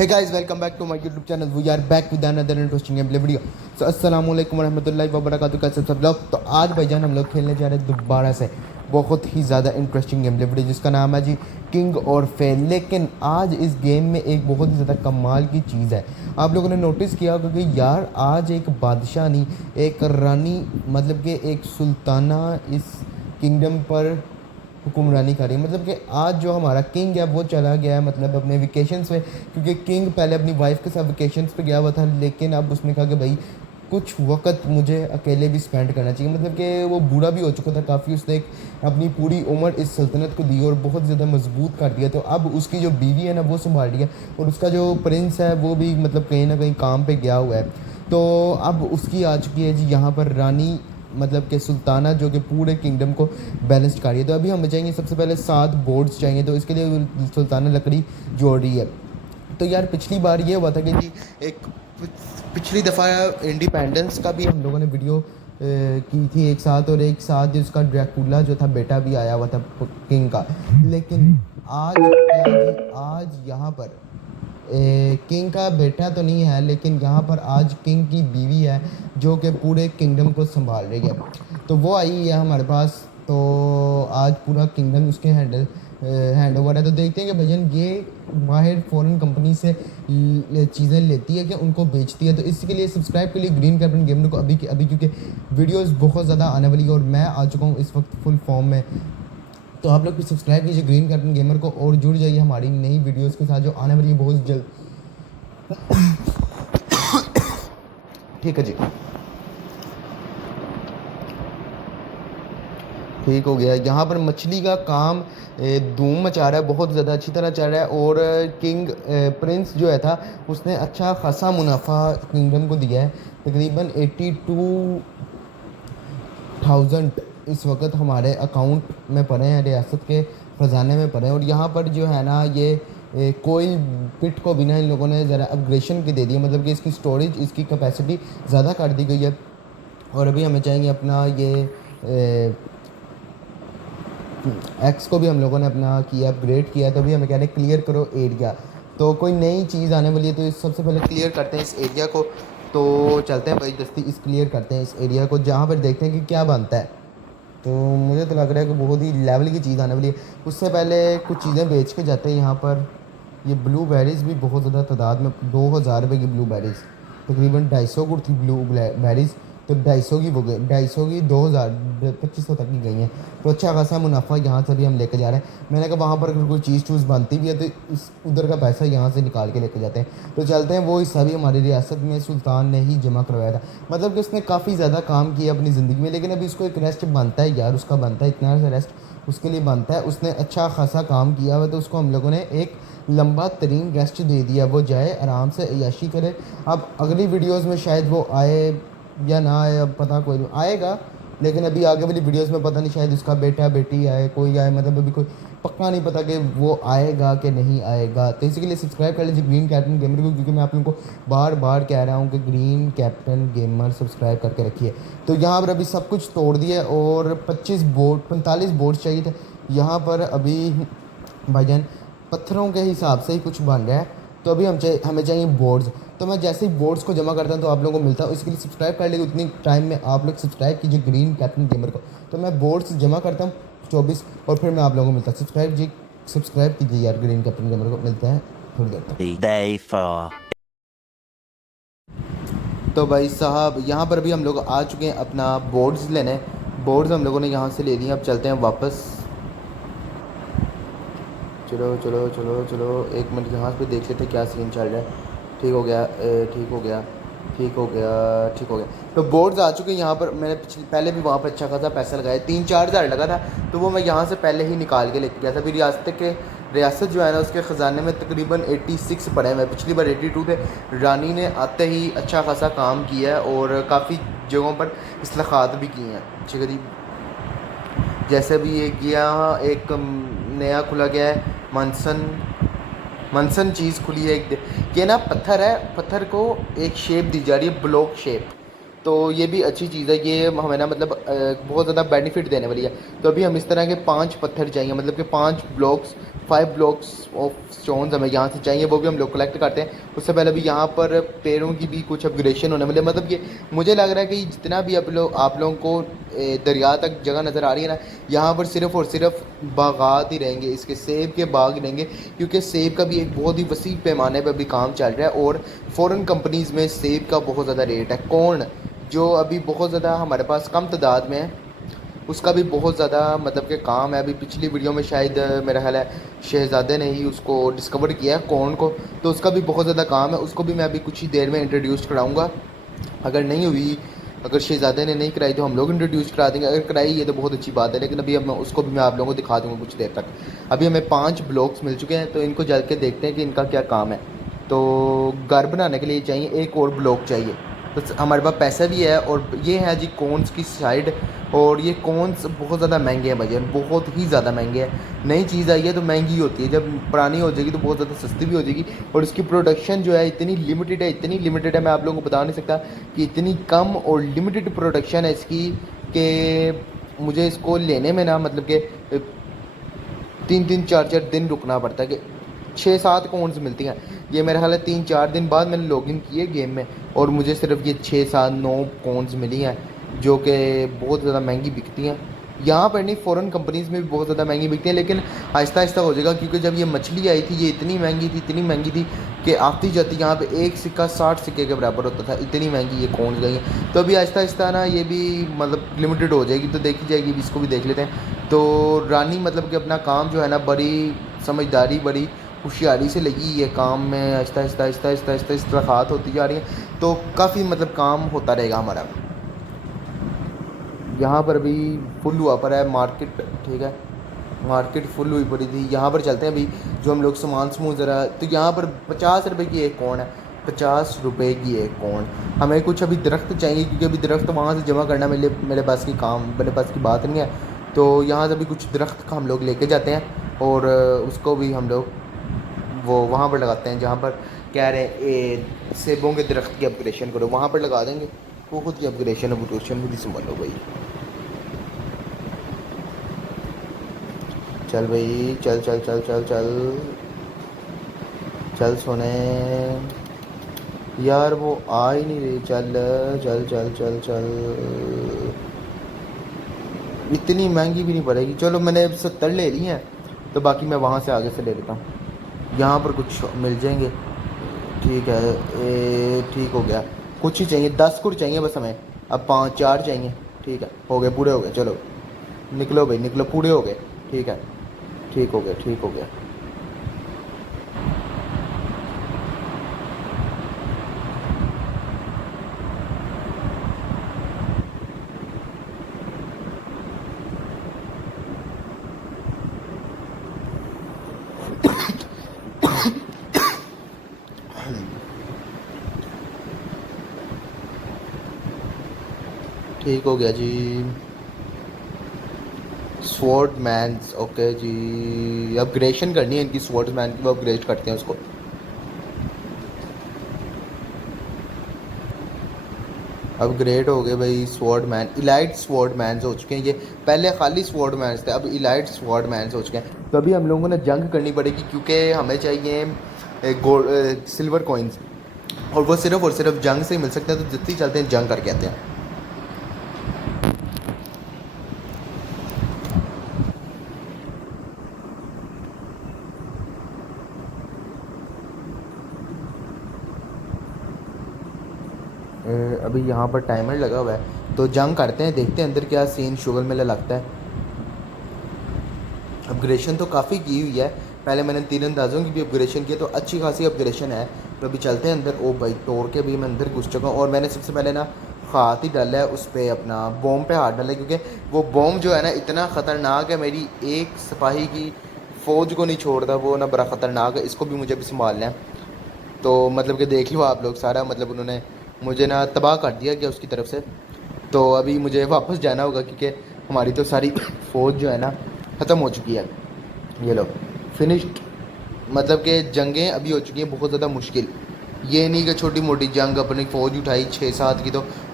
Hey guys, welcome back to my YouTube channel. We are back with another interesting gameplay video. So अस्सलामुअलैकुम वरहमतुल्लाहि वबरकातुहू। कैसे सब लोग? तो आज भाईजान हम लोग खेलने जा रहे हैं दोबारा से बहुत ही ज़्यादा इंटरेस्टिंग गेमप्ले वीडियो जिसका नाम है जी किंग और फेल। लेकिन आज इस गेम में एक बहुत ही ज़्यादा कमाल की चीज़ है। आप लोगों ने नोटिस किया होगा कि यार आज एक बादशाह नहीं, एक रानी मतलब कि एक सुल्ताना इस किंगडम पर हुक्मरानी कर रही है। मतलब कि आज जो हमारा किंग है वो चला गया है मतलब अपने वेकेशंस में, क्योंकि किंग पहले अपनी वाइफ के साथ वेकेशंस पे गया हुआ था, लेकिन अब उसने कहा कि भाई कुछ वक्त मुझे अकेले भी स्पेंड करना चाहिए। मतलब कि वो बूढ़ा भी हो चुका था काफ़ी, उसने एक अपनी पूरी उम्र इस सल्तनत को दी और बहुत ज़्यादा मजबूत कर दिया। तो अब उसकी जो बीवी है ना वो संभाल रही है और उसका जो प्रिंस है वो भी मतलब कहीं ना कहीं काम पे गया हुआ है। तो अब उसकी आ चुकी है जी यहाँ पर रानी, मतलब कि सुल्ताना, जो कि पूरे किंगडम को बैलेंस कर रही है। तो अभी हमें चाहिए सबसे पहले 7 बोर्ड्स चाहिए, तो इसके लिए सुल्ताना लकड़ी जोड़ रही है। तो यार पिछली बार ये हुआ था कि जी एक पिछली दफ़ा इंडिपेंडेंस का भी हम लोगों ने वीडियो की थी एक साथ, और एक साथ उसका ड्रैकुला जो था बेटा भी आया हुआ था किंग का। लेकिन आज क्या जी, आज यहाँ पर किंग का बेटा तो नहीं है, लेकिन यहाँ पर आज किंग की बीवी है जो कि पूरे किंगडम को संभाल रही है। तो वो आई है हमारे पास, तो आज पूरा किंगडम उसके हैंड ओवर है। तो देखते हैं कि भजन ये बाहर फॉरेन कंपनी से चीज़ें लेती है कि उनको बेचती है। तो इसके लिए सब्सक्राइब के लिए ग्रीन कैप्टन गेमर को अभी क्योंकि वीडियोस बहुत ज़्यादा आने वाली है और मैं आ चुका हूँ इस वक्त फुल फॉर्म में। तो आप लोग भी सब्सक्राइब कीजिए ग्रीन कैप्टन गेमर को और जुड़ जाइए हमारी नई वीडियोस के साथ जो आने वाली है बहुत जल्द। ठीक है जी, ठीक हो गया। यहाँ पर मछली का काम धूम मचा रहा है, बहुत ज़्यादा अच्छी तरह चल रहा है। और किंग प्रिंस जो है था उसने अच्छा खासा मुनाफा किंगडम को दिया है, तकरीबन 82,000 इस वक्त हमारे अकाउंट में पड़े हैं, रियासत के ख़जाने में पड़े हैं। और यहाँ पर जो है ना ये कोयल पिट को भी ना इन लोगों ने ज़रा अपग्रेडेशन की दे दी है, मतलब कि इसकी स्टोरेज, इसकी कैपेसिटी ज़्यादा कर दी गई है। और अभी हमें चाहिए अपना ये एक्स को भी हम लोगों ने अपना किया, अपग्रेड किया। तो अभी हमें कह रहे हैं क्लियर करो एरिया, तो कोई नई चीज़ आने वाली है तो इस सबसे पहले क्लियर करते हैं इस एरिया को। तो चलते हैं भाई जल्दी इस क्लियर करते हैं इस एरिया को, जहाँ पर देखते हैं कि क्या बनता है। तो मुझे तो लग रहा है कि बहुत ही लेवल की चीज़ आने वाली है। उससे पहले कुछ चीज़ें बेच के जाते हैं। यहाँ पर ये ब्लू बेरीज़ भी बहुत ज़्यादा तादाद में, 2000 रुपये की ब्लू बेरीज़, तकरीबन 250 गुड़ थी ब्लू बेरीज़, तो 250 की वो गई, 250 की 2000 2500 तक की गई हैं। तो अच्छा खासा मुनाफा यहाँ से भी हम लेके जा रहे हैं। मैंने कहा वहाँ पर अगर कोई चीज़ चूज़ बनती भी है तो इस उधर का पैसा यहाँ से निकाल के लेके जाते हैं। तो चलते हैं, वो हिस्सा भी हमारी रियासत में सुल्तान ने ही जमा करवाया था। मतलब कि उसने काफ़ी ज़्यादा काम किया अपनी ज़िंदगी में, लेकिन अभी उसको एक रेस्ट बनता है यार, उसका बनता है इतना सा रेस्ट उसके लिए बनता है। उसने अच्छा खासा काम किया हुआ, तो उसको हम लोगों ने एक लंबा तरीन रेस्ट दे दिया, वो जाए आराम से अय्याशी करे। अब अगली वीडियोस में शायद वो आए या ना आए, अब पता कोई नहीं, आएगा लेकिन अभी आगे वाली वीडियोस में पता नहीं, शायद उसका बेटा बेटी आए, कोई आए, मतलब अभी कोई पक्का नहीं पता कि वो आएगा कि नहीं आएगा। तो इसी के लिए सब्सक्राइब कर लीजिए ग्रीन कैप्टन गेमर को, क्योंकि मैं आप लोगों को बार बार कह रहा हूँ कि ग्रीन कैप्टन गेमर सब्सक्राइब करके रखिए। तो यहाँ पर अभी सब कुछ तोड़ दिया और 45 बोर्ड चाहिए थे। यहाँ पर अभी भाईजान पत्थरों के हिसाब से ही कुछ बन रहा है, तो अभी हमें चाहिए बोर्ड्स। तो मैं जैसे ही बोर्ड्स को जमा करता हूँ तो आप लोगों को मिलता हूँ। इसके लिए सब्सक्राइब कर लीजिए, उतनी टाइम में आप लोग सब्सक्राइब कीजिए ग्रीन कैप्टन गेमर को। तो मैं बोर्ड्स जमा करता हूँ 24, और फिर मैं आप लोगों को मिलता हूँ। सब्सक्राइब कीजिए यार ग्रीन कैप्टन गेमर को, मिलते हैं थोड़ी देर तक। तो भाई साहब यहाँ पर भी हम लोग आ चुके हैं अपना बोर्ड्स लेने। बोर्ड्स हम लोगों ने यहाँ से ले लिए, अब चलते हैं वापस। चलो चलो चलो चलो, एक मिनट यहाँ पे देख लेते क्या सीन चल रहा है। ठीक हो गया, ठीक हो गया, ठीक हो गया, ठीक हो गया। तो बोर्ड्स आ चुके हैं यहाँ पर। मैंने पहले भी वहाँ पर अच्छा खासा पैसा लगाया, 3-4 हज़ार लगा था, तो वो मैं यहाँ से पहले ही निकाल के लेके गया था। फिर रियासत जो है ना उसके ख़जाने में तकरीबन 86 पड़े हैं। पिछली बार 82 थे। रानी ने आते ही अच्छा खासा काम किया है और काफ़ी जगहों पर इस्लाहात भी की हैं। ठीक है जी, जैसे भी ये यहाँ एक नया खुला गया है मनसन चीज़ खुली है एक, ये ना पत्थर है, पत्थर को एक शेप दी जा रही है, ब्लॉक शेप। तो ये भी अच्छी चीज़ है, ये हमें ना मतलब बहुत ज़्यादा बेनिफिट देने वाली है। तो अभी हम इस तरह के 5 पत्थर चाहिए, मतलब कि 5 ब्लॉक्स, 5 ब्लॉक्स ऑफ स्टोन्स हमें यहाँ से चाहिए, वो भी हम लोग कलेक्ट करते हैं। उससे पहले भी यहाँ पर पेड़ों की भी कुछ अपग्रेडेशन होने वाली है। मतलब ये मुझे लग रहा है कि जितना भी आप लोगों को दरिया तक जगह नज़र आ रही है ना, यहाँ पर सिर्फ़ और सिर्फ बागात ही रहेंगे, इसके सेब के बाग ही रहेंगे, क्योंकि सेब का भी एक बहुत ही वसी पैमाने पर अभी काम चल रहा है। और फ़ॉरेन कंपनीज़ में सेब का बहुत ज़्यादा रेट है। कौन जो अभी बहुत ज़्यादा हमारे पास कम तादाद में है, उसका भी बहुत ज़्यादा मतलब कि काम है। अभी पिछली वीडियो में शायद मेरा ख्याल है शहज़ादे ने ही उसको डिस्कवर किया है कौन को, तो उसका भी बहुत ज़्यादा काम है। उसको भी मैं अभी कुछ ही देर में इंट्रोड्यूस कराऊँगा। अगर नहीं हुई, अगर शहज़ादे ने नहीं कराई तो हम लोग इंट्रोड्यूस करा देंगे, अगर कराई ये तो बहुत अच्छी बात है। लेकिन अभी अब मैं उसको भी मैं आप लोगों को दिखा दूँगा कुछ देर तक। अभी हमें 5 ब्लॉक्स मिल चुके हैं, तो इनको जल के देखते हैं कि इनका क्या काम है। तो घर बनाने के लिए चाहिए एक और ब्लॉक चाहिए, तो हमारे पास पैसा भी है। और ये है जी कॉर्न्स की साइड, और ये कॉर्न्स बहुत ज़्यादा महंगे हैं भाई, बहुत ही ज़्यादा महंगे हैं। नई चीज़ आई है तो महंगी होती है, जब पुरानी हो जाएगी तो बहुत ज़्यादा सस्ती भी हो जाएगी। और इसकी प्रोडक्शन जो है इतनी लिमिटेड है, इतनी लिमिटेड है, मैं आप लोगों को बता नहीं सकता कि इतनी कम और लिमिटेड प्रोडक्शन है इसकी, कि मुझे इसको लेने में ना मतलब कि 3-4 दिन रुकना पड़ता है कि 6-7 कॉर्न्स मिलती हैं। ये मेरा ख्याल है 3-4 दिन बाद मैंने लॉगिन किए गेम में, और मुझे सिर्फ ये 6-7-9 कॉर्न्स मिली हैं, जो कि बहुत ज़्यादा महंगी बिकती हैं। यहाँ पर नहीं, फ़ॉरेन कंपनीज़ में भी बहुत ज़्यादा महंगी बिकती हैं, लेकिन आहिस्ता आहिस्ता हो जाएगा, क्योंकि जब ये मछली आई थी ये इतनी महंगी थी कि आती जाती यहाँ पे एक सिक्का 60 सिक्के के बराबर होता था, इतनी महंगी ये कॉर्न्स गई हैं। तो अभी आहिस्ता आहिस्ता ना ये भी मतलब लिमिटेड हो जाएगी, तो देखी जाएगी, इसको भी देख लेते हैं। तो रानी मतलब कि अपना काम जो है ना बड़ी समझदारी, बड़ी होशियारी से लगी ये काम में, आहिस्ता आहिस्ता आहिस्ता आहिस्ता आहिस्ता इस्लाहात होती जा रही हैं, तो काफ़ी मतलब काम होता रहेगा हमारा। यहाँ पर अभी फुल हुआ पर है मार्केट, ठीक है, मार्केट फुल हुई पड़ी थी। यहाँ पर चलते हैं अभी, जो हम लोग सामान समूह ज़रा, तो यहाँ पर 50 रुपये की एक कौन है, 50 रुपये की एक कौन। हमें कुछ अभी दरख्त चाहिए, क्योंकि अभी दरख्त वहाँ से जमा करना मेरे पास की काम, मेरे पास की बात नहीं है। तो यहाँ से अभी कुछ दरख्त का हम लोग लेके जाते हैं, और उसको भी हम लोग वो वहाँ पर लगाते हैं जहाँ पर कह रहे हैं सेबों के दरख्त की अपग्रेडेशन करो, वहाँ पर लगा देंगे। वो खुद की अपग्रेडेशन भी संभालो भाई। चल भाई, चल चल चल चल चल चल सोने यार, वो आ ही नहीं रही। चल चल चल चल चल, इतनी महंगी भी नहीं पड़ेगी। चलो मैंने 70 ले ली हैं, तो बाकी मैं वहाँ से आगे से ले लेता हूँ। यहाँ पर कुछ मिल जाएंगे, ठीक है, ठीक हो गया। कुछ ही चाहिए, 10 कुछ चाहिए बस हमें, अब 5-4 चाहिए। ठीक है, हो गए, पूरे हो गए। चलो निकलो भाई निकलो, पूरे हो गए। ठीक है, ठीक हो गया, ठीक हो गया। ठीक हो गया जी। स्वॉर्ड मैन्स, ओके जी, अपग्रेडेशन करनी है इनकी स्वॉर्ड मैन की, वो अपग्रेड करते हैं उसको। अपग्रेड हो गए भाई sword man, elite sword mains हो चुके हैं ये। पहले खाली स्वॉर्ड मैन्स थे, अब इलाइट स्वॉर्ड मैन्स हो चुके हैं। तो अभी हम लोगों ने जंग करनी पड़ेगी, क्योंकि हमें चाहिए गोल्ड सिल्वर कॉइन्स, और वो सिर्फ और सिर्फ जंग से ही मिल सकते हैं। तो जितनी चलते हैं जंग करके आते हैं। अभी यहाँ पर टाइमर लगा हुआ है, तो जंग करते हैं, देखते हैं अंदर क्या सीन शुगर मेला लगता है। अपग्रेडेशन तो काफ़ी की हुई है, पहले मैंने तीरंदाजों की भी अपग्रेडेशन की, तो अच्छी खासी अपग्रेडेशन है। तो अभी चलते हैं अंदर। ओ भाई, तोड़ के भी मैं अंदर घुस चुका हूँ, और मैंने सबसे पहले ना हाथ ही डाला है उस पर, अपना बॉम्ब पे हाथ डाला है, क्योंकि वो बॉम्ब जो है ना इतना ख़तरनाक है, मेरी एक सिपाही की फ़ौज को नहीं छोड़ता वो ना, बड़ा ख़तरनाक है। इसको भी मुझे भी संभालना है। तो मतलब कि देख लो आप लोग सारा, मतलब उन्होंने मुझे ना तबाह कर दिया गया उसकी तरफ से। तो अभी मुझे वापस जाना होगा, क्योंकि हमारी तो सारी फ़ौज जो है ना ख़त्म हो चुकी है। ये लो फिनिश्ड, मतलब कि जंगें अभी हो चुकी हैं बहुत ज़्यादा मुश्किल। ये नहीं कि छोटी मोटी जंग अपनी फ़ौज उठाई 6-7 की तो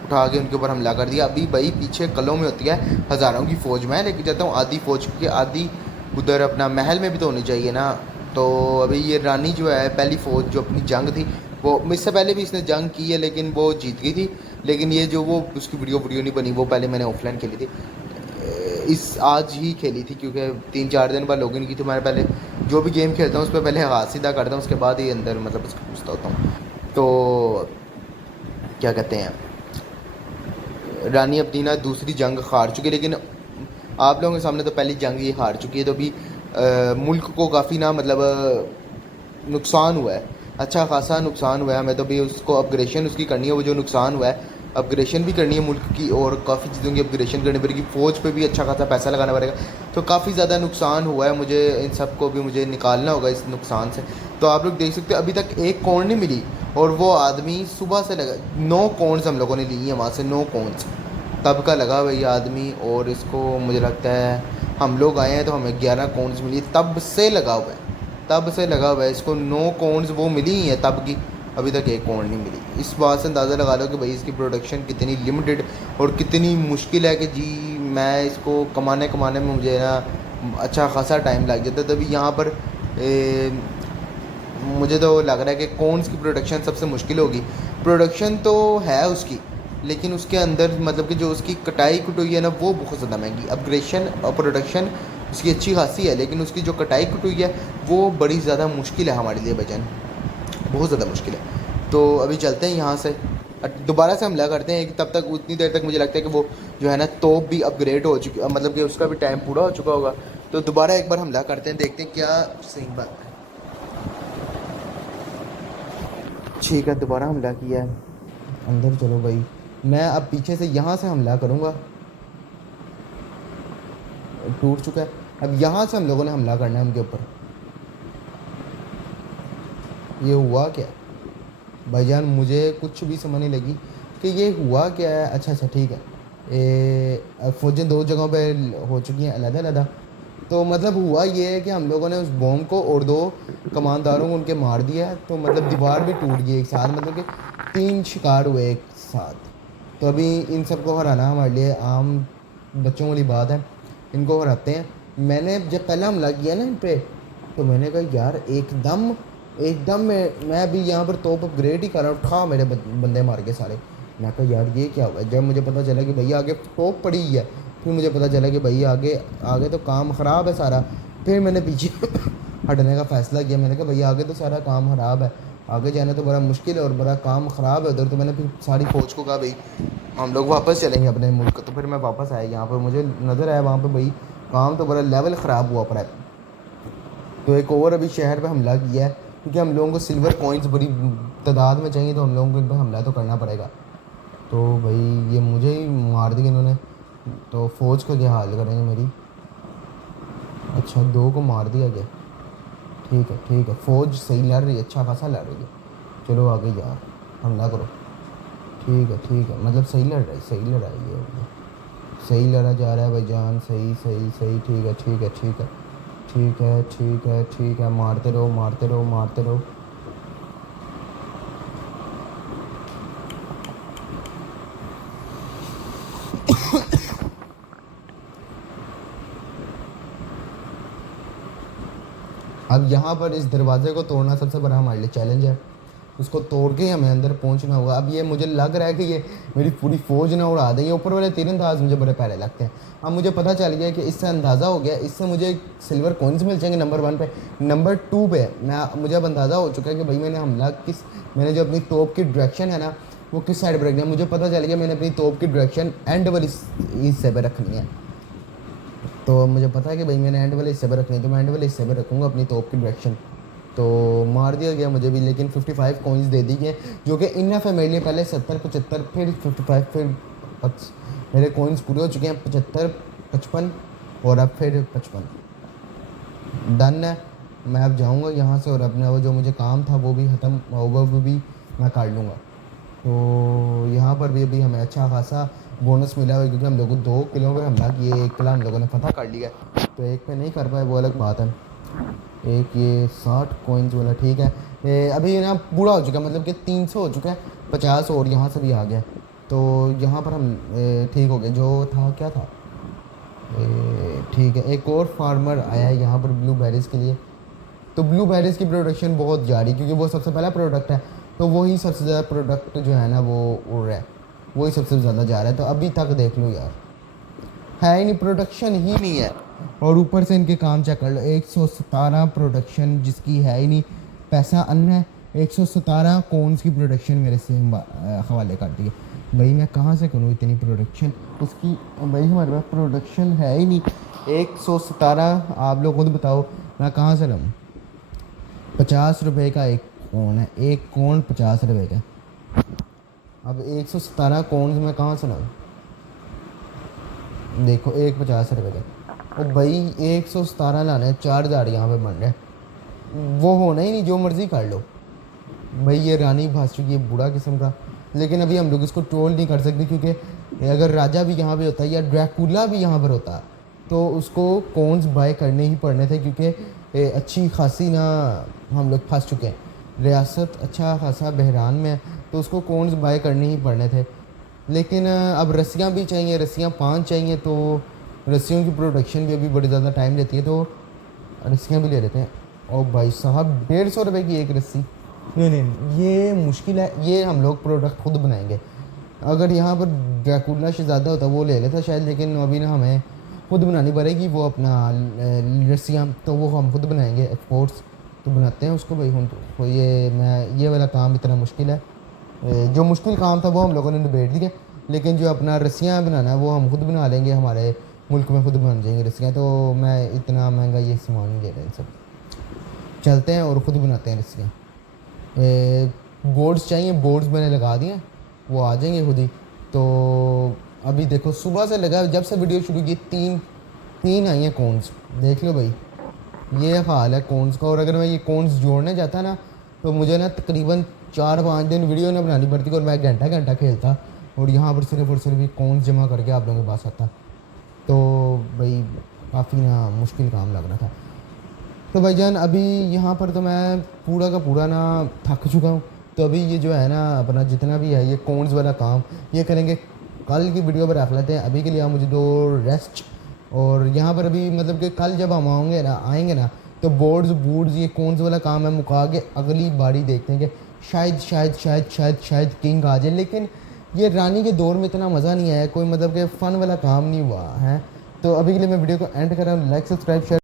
उठा के उनके ऊपर हमला कर दिया। अभी भाई पीछे कलों में होती है हज़ारों की फ़ौज, मैं लेके जाता हूँ आधी फ़ौज, क्योंकि आधी उधर अपना महल में भी तो होनी चाहिए ना। तो अभी ये रानी जो है पहली फ़ौज जो अपनी जंग थी, वो इससे पहले भी इसने जंग की है लेकिन वो जीत गई थी। लेकिन ये जो वो उसकी वीडियो नहीं बनी, वो पहले मैंने ऑफलाइन खेली थी, इस आज ही खेली थी, क्योंकि 3-4 दिन बाद लॉगिन की थी। मैं पहले जो भी गेम खेलता हूँ उस पर पहले आगाज़ सीधा करता हूँ, उसके बाद ही अंदर मतलब उसको पूछता होता हूँ। तो क्या कहते हैं, रानी अपनी ना दूसरी जंग हार चुकी है, लेकिन आप लोगों के सामने तो पहली जंग ये हार चुकी है। तो अभी मुल्क को काफ़ी ना मतलब नुकसान हुआ है, अच्छा खासा नुकसान हुआ है। हमें तो भी उसको अपग्रेशन उसकी करनी है, वो जो नुकसान हुआ है अपग्रेशन भी करनी है मुल्क की, और काफ़ी चीज़ों की अपग्रेशन करनी पड़ेगी, फ़ौज पे भी अच्छा खासा पैसा लगाना पड़ेगा। तो काफ़ी ज़्यादा नुकसान हुआ है, मुझे इन सब को भी मुझे निकालना होगा इस नुकसान से। तो आप लोग देख सकते हो अभी तक एक कॉर्न नहीं मिली, और वो आदमी सुबह से लगा 9 कॉर्नस हम लोगों ने ली हैं वहाँ से, 9 कॉर्नस तब का लगा हुआ ये आदमी। और इसको मुझे लगता है हम लोग आए हैं तो हमें 11 कॉर्नस मिली, तब से लगा हुआ है, तब से लगा हुआ है इसको 9 कॉर्नस वो मिली ही हैं तब की, अभी तक एक कॉर्न नहीं मिली। इस बात से अंदाज़ा लगा लो कि भाई इसकी प्रोडक्शन कितनी लिमिटेड और कितनी मुश्किल है कि जी मैं इसको कमाने में मुझे ना अच्छा खासा टाइम लग जाता है। तभी यहाँ पर मुझे तो लग रहा है कि कॉर्नस की प्रोडक्शन सबसे मुश्किल होगी। प्रोडक्शन तो है उसकी, लेकिन उसके अंदर मतलब कि जो उसकी कटाई कुटाई है ना वो बहुत ज़्यादा महंगी। अपग्रेशन और प्रोडक्शन उसकी अच्छी खासी है, लेकिन उसकी जो कटाई कुटाई है वो बड़ी ज़्यादा मुश्किल है हमारे लिए बचन, बहुत ज़्यादा मुश्किल है। तो अभी चलते हैं यहाँ से, दोबारा से हमला करते हैं। तब तक उतनी देर तक मुझे लगता है कि वो जो है ना तोप भी अपग्रेड हो चुकी, मतलब कि उसका भी टाइम पूरा हो चुका होगा। तो दोबारा एक बार हमला करते हैं, देखते हैं क्या सही बात है। ठीक है, दोबारा हमला किया है, अंदर चलो भाई। मैं अब पीछे से यहाँ से हमला करूँगा, टूट चुका है। अब यहाँ से हम लोगों ने हमला करना है उनके ऊपर। ये हुआ क्या भाईजान, मुझे कुछ भी समझ नहीं लगी कि ये हुआ क्या है। अच्छा ठीक है, फौजें 2 जगहों पे हो चुकी हैं अलग-अलग। तो मतलब हुआ ये है कि हम लोगों ने उस बॉम्ब को और 2 कमांडरों को उनके मार दिया है। तो मतलब दीवार भी टूट गई एक साथ, मतलब कि 3 शिकार हुए एक साथ। तो अभी इन सबको हराना हमारे लिए आम बच्चों वाली बात है, इनको हराते हैं। मैंने जब पहला हमला किया ना इन पे, तो मैंने कहा यार एकदम मैं अभी यहाँ पर तोप अपग्रेड ही कर रहा हूँ, उठा मेरे बंदे मार के सारे। मैं कहा यार ये क्या हुआ। जब मुझे पता चला कि भैया आगे तोप पड़ी है, फिर मुझे पता चला कि भाई आगे तो काम ख़राब है सारा। फिर मैंने पीछे हटने का फ़ैसला किया। मैंने कहा भैया आगे तो सारा काम ख़राब है, आगे जाना तो बड़ा मुश्किल है और बड़ा काम ख़राब है उधर। तो मैंने फिर सारी फ़ौज को कहा भाई हम लोग वापस चलेंगे अपने मुल्क। तो फिर मैं वापस आया यहाँ पर, मुझे नज़र आया वहाँ पर भाई काम तो बड़ा लेवल ख़राब हुआ पड़ा है। तो एक और अभी शहर पे हमला किया है, क्योंकि हम लोगों को सिल्वर कॉइन्स बड़ी तादाद में चाहिए, तो हम लोगों को इन पर हमला तो करना पड़ेगा। तो भाई ये मुझे ही मार दी इन्होंने, तो फ़ौज का क्या हाल करेंगे मेरी। अच्छा 2 को मार दिया गया, ठीक है, फ़ौज सही लड़ रही है, अच्छा खासा लड़ रही है। चलो आगे यार हमला करो। ठीक है, मतलब सही लड़ रहा है, सही लड़ाई है, सही लड़ा जा रहा है भाईजान, सही। ठीक है, मारते रहो। अब यहाँ पर इस दरवाज़े को तोड़ना सबसे बड़ा हमारे लिए चैलेंज है। उसको तोड़ के हमें अंदर पहुँचना होगा। अब ये मुझे लग रहा है कि ये मेरी पूरी फ़ौज ना उड़ा देंगे। ऊपर वाले तीरंदाज मुझे बड़े प्यारे लगते हैं। अब मुझे पता चल गया कि इससे अंदाज़ा हो गया, इससे मुझे सिल्वर कॉइन्स मिल जाएंगे नंबर 1 पे। नंबर 2 पे मुझे अब अंदाज़ा हो चुका है कि भाई मैंने जो अपनी तोप की डायरेक्शन है ना वो किस साइड पर रखनी है। मुझे पता चल गया मैंने अपनी तोप की डायरेक्शन एंड वाली हिस्से पर रखनी है। तो मुझे पता है कि भाई मैंने एंड वाले हिस्से पर रखनी है, तो मैं एंड वाले हिस्से पर रखूँगा अपनी तोप की डायरेक्शन। तो मार दिया गया मुझे भी, लेकिन 55 कॉइन्स दे दी गए, जो कि इनफ है मेरे लिए। पहले 70, 75, फिर 55, फिर मेरे कॉइन्स पूरे हो चुके हैं 75, 55 और अब फिर 55 डन है। मैं अब जाऊँगा यहाँ से और अपना वो जो मुझे काम था वो भी ख़त्म, वो भी मैं कर लूँगा। तो यहाँ पर भी अभी हमें अच्छा खासा बोनस मिला हुआ है, क्योंकि हम लोगों को 2 किलों पर हमला किए, 1 किला हम लोगों ने फतह कर लिया। तो एक पे नहीं कर पाए, वो अलग बात है। एक ये 60 कॉइन्स वाला ठीक है। ये अभी ना पूरा हो चुका है, मतलब कि 300 हो चुका है, 50 और यहाँ से भी आ गया। तो यहाँ पर हम ठीक हो गए, जो था क्या था ठीक है। एक और फार्मर आया है यहाँ पर ब्लूबेरीज़ के लिए। तो ब्लूबेरीज़ की प्रोडक्शन बहुत जा रही है क्योंकि वो सबसे पहला प्रोडक्ट है, तो वही सबसे ज़्यादा प्रोडक्ट जो है ना वो उड़ रहा है, वही सबसे ज़्यादा जा रहा है। तो अभी तक देख लो यार, है ही नहीं, प्रोडक्शन ही नहीं है। और ऊपर से इनके काम चेक कर लो, 117 प्रोडक्शन जिसकी है ही नहीं। पैसा अन्न है, 117 कौन्स की प्रोडक्शन मेरे से हवाले कर दी है। भाई मैं कहाँ से करूँ इतनी प्रोडक्शन उसकी? भाई हमारे पास प्रोडक्शन है ही नहीं। 117 आप लोग खुद बताओ मैं कहाँ से लाऊँ? 50 रुपये का एक कौन है, एक कौन 50 रुपये का। अब 117 कौन मैं कहाँ से लाऊँ? देखो एक 50 रुपये का, और भाई 117 लाना है, 4 यहाँ पे बन रहे हैं। वो होना ही नहीं, जो मर्ज़ी कर लो भाई। ये रानी भाग चुकी है, बूढ़ा किस्म का। लेकिन अभी हम लोग इसको ट्रोल नहीं कर सकते क्योंकि अगर राजा भी यहाँ पे होता है या ड्रैकुला भी यहाँ पर होता तो उसको कॉन्स बाय करने ही पड़ने थे, क्योंकि अच्छी खासी ना हम लोग फंस चुके हैं। रियासत अच्छा खासा बहरान में है, तो उसको कॉन्स बाय करने ही पड़ने थे। लेकिन अब रस्सियाँ भी चाहिए, रस्सियाँ 5 चाहिए, तो रस्सियों की प्रोडक्शन भी अभी बड़ी ज़्यादा टाइम लेती है, तो रस्सियाँ भी ले लेते हैं। और भाई साहब 150 रुपये की एक रस्सी, नहीं नहीं नहीं, ये मुश्किल है। ये हम लोग प्रोडक्ट खुद बनाएंगे। अगर यहाँ पर ड्रैकुला से ज़्यादा होता वो ले लेता शायद, लेकिन अभी ना हमें खुद बनानी पड़ेगी वो अपना रस्सियाँ, तो वो हम खुद बनाएंगे। एक्सपोर्ट्स तो बनाते हैं उसको भाई। हम तो ये वाला काम इतना मुश्किल है। जो मुश्किल काम था वो हम लोगों ने निबेड़ दिया, लेकिन जो अपना रस्सियाँ बनाना है वो हम खुद बना लेंगे। हमारे मुल्क में खुद बन जाएंगी रस्सियाँ, तो मैं इतना महंगा ये सामान नहीं ले रहा। इन सब चलते हैं और ख़ुद बनाते हैं रस्सियाँ। बोर्ड्स चाहिए, बोर्ड्स मैंने लगा दिए, वो आ जाएंगे खुद ही। तो अभी देखो सुबह से लगा, जब से वीडियो शुरू की तीन आई हैं कॉन्स, देख लो भाई ये हाल है कॉन्स का। और अगर मैं ये कॉन्स जोड़ने जाता ना तो मुझे ना तकरीबन 4-5 दिन वीडियो ना बनानी पड़ती और मैं घंटा घंटा खेलता और यहाँ पर सिर्फ और सिर्फ कॉन्स जमा करके आप लोगों के पास आता। तो भाई काफ़ी ना मुश्किल काम लग रहा था। तो भाईजान अभी यहाँ पर तो मैं पूरा का पूरा ना थक चुका हूँ। तो अभी ये जो है ना अपना जितना भी है ये कॉन्स वाला काम ये करेंगे, कल की वीडियो पर रख लेते हैं। अभी के लिए आप मुझे दो रेस्ट। और यहाँ पर अभी मतलब कि कल जब हम आएंगे ना तो बोर्ड्स ये कॉन्स वाला काम है मुका के अगली बारी देखते हैं कि शायद किंग आ जाए। लेकिन ये रानी के दौर में इतना मज़ा नहीं आया, कोई मतलब कि फ़न वाला काम नहीं हुआ है। तो अभी के लिए मैं वीडियो को एंड कर रहा हूँ। Like subscribe share